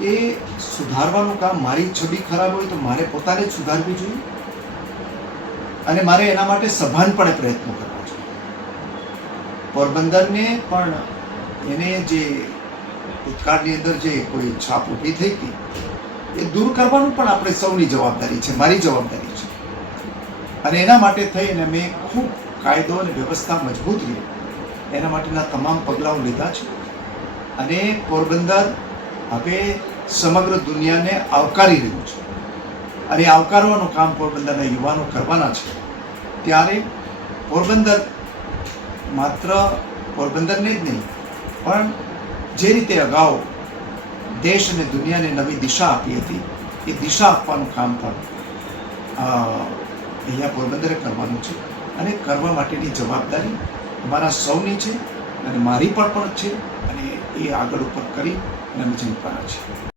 એ સુધારવાનું કામ, મારી છબી ખરાબ હોય તો મારે પોતાને જ સુધારવી જોઈએ અને મારે એના માટે સભાનપણે પ્રયત્નો કરવા જોઈએ. પોરબંદરને પણ એને જે ભૂતકાળની અંદર જે કોઈ છાપ ઊભી થઈ હતી એ દૂર કરવાનું પણ આપણે સૌની જવાબદારી છે, મારી જવાબદારી છે. અને એના માટે થઈને મેં ખૂબ કાયદો અને વ્યવસ્થા મજબૂત રહી એના માટેના તમામ પગલાઓ લીધા છે. અને પોરબંદર હવે સમગ્ર દુનિયાને આવકારી રહ્યું છે અને આવકારવાનું કામ પોરબંદરના યુવાનો કરવાના છે. ત્યારે પોરબંદર માત્ર પોરબંદરને જ નહીં પણ જે રીતે અગાઉ દેશ અને દુનિયાને નવી દિશા આપી હતી એ દિશા આપવાનું કામ પણ અહીંયા પોરબંદરે કરવાનું છે. અને કરવા માટેની જવાબદારી અમારા સૌની છે અને મારી પણ છે અને એ આગળ ઉપર કરી અને અમે જીતવાના છે.